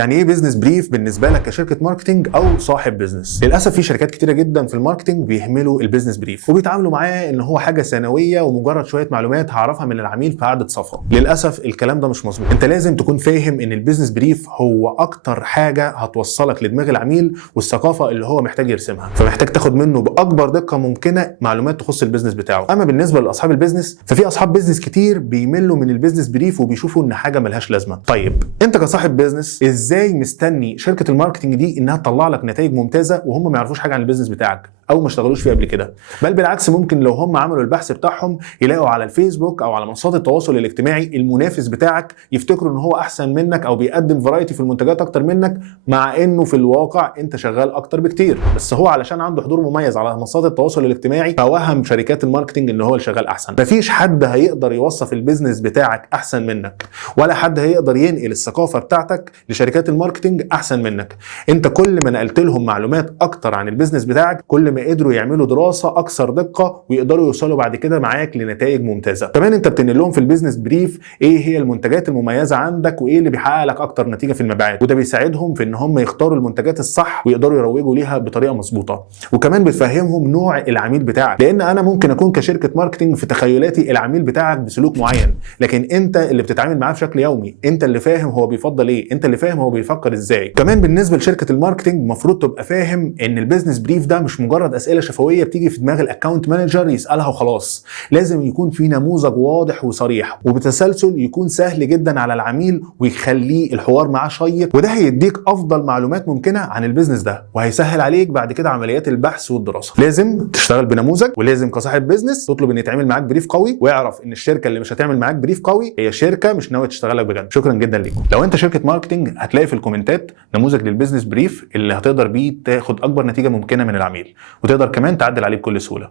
يعني ايه بيزنس بريف بالنسبه لك كشركه ماركتنج او صاحب بيزنس؟ للاسف في شركات كتيره جدا في الماركتنج بيهملوا البيزنس بريف وبيتعاملوا معاه ان هو حاجه ثانويه ومجرد شويه معلومات هعرفها من العميل في قعده صفا. للاسف الكلام ده مش مظبوط. انت لازم تكون فاهم ان البيزنس بريف هو اكتر حاجه هتوصلك لدماغ العميل والثقافه اللي هو محتاج يرسمها، فمحتاج تاخد منه باكبر دقه ممكنه معلومات تخص البيزنس بتاعه. اما بالنسبه لاصحاب البيزنس ففي اصحاب بيزنس كتير بيملوا من البيزنس بريف وبيشوفوا ان حاجه ملهاش لازمه. طيب انت كصاحب بيزنس ازاي مستني شركه الماركتنج دي انها تطلع لك نتائج ممتازه وهم ما يعرفوش حاجه عن البيزنس بتاعك او ما اشتغلوش فيه قبل كده؟ بل بالعكس، ممكن لو هم عملوا البحث بتاعهم يلاقوا على الفيسبوك او على منصات التواصل الاجتماعي المنافس بتاعك يفتكروا ان هو احسن منك او بيقدم فرايتي في المنتجات اكتر منك، مع انه في الواقع انت شغال اكتر بكتير، بس هو علشان عنده حضور مميز على منصات التواصل الاجتماعي فوهم شركات الماركتنج ان هو اللي شغال احسن. مفيش حد هيقدر يوصف البيزنس بتاعك احسن منك، ولا حد هيقدر ينقل الثقافه بتاعتك لشركات الماركتنج احسن منك. انت كل ما نقلت لهم معلومات اكتر عن البيزنس بتاعك كل ما قدروا يعملوا دراسه اكثر دقه ويقدروا يوصلوا بعد كده معاك لنتائج ممتازه. كمان انت بتنقل لهم في البيزنس بريف ايه هي المنتجات المميزه عندك وايه اللي بيحقق لك اكتر نتيجه في المبيعات، وده بيساعدهم في ان هم يختاروا المنتجات الصح ويقدروا يروجوا ليها بطريقه مظبوطه. وكمان بتفهمهم نوع العميل بتاعك، لان انا ممكن اكون كشركه ماركتنج في تخيلاتي العميل بتاعك بسلوك معين، لكن انت اللي بتتعامل معاه بشكل يومي، انت اللي فاهم هو بيفضل ايه، انت اللي فاهم هو بيفكر ازاي. كمان بالنسبه لشركه الماركتنج المفروض تبقى فاهم ان البيزنس بريف ده مش مجرد اسئله شفويه بتيجي في دماغ الاكونت مانجر يسالها وخلاص. لازم يكون في نموذج واضح وصريح وبتسلسل يكون سهل جدا على العميل ويخليه الحوار معاه شيق، وده هيديك افضل معلومات ممكنه عن البيزنس ده وهيسهل عليك بعد كده عمليات البحث والدراسه. لازم تشتغل بنموذج، ولازم كصاحب بيزنس تطلب ان يتعمل معاك بريف قوي، واعرف ان الشركه اللي مش هتعمل معاك بريف قوي هي شركه مش ناويه تشتغل لك بجد. شكرا جدا ليكم. لو انت شركه ماركتنج هتلاقي في الكومنتات نموذج للبيزنس بريف اللي هتقدر بيه تاخد اكبر نتيجه ممكنه من العميل، وتقدر كمان تعدل عليه بكل سهوله.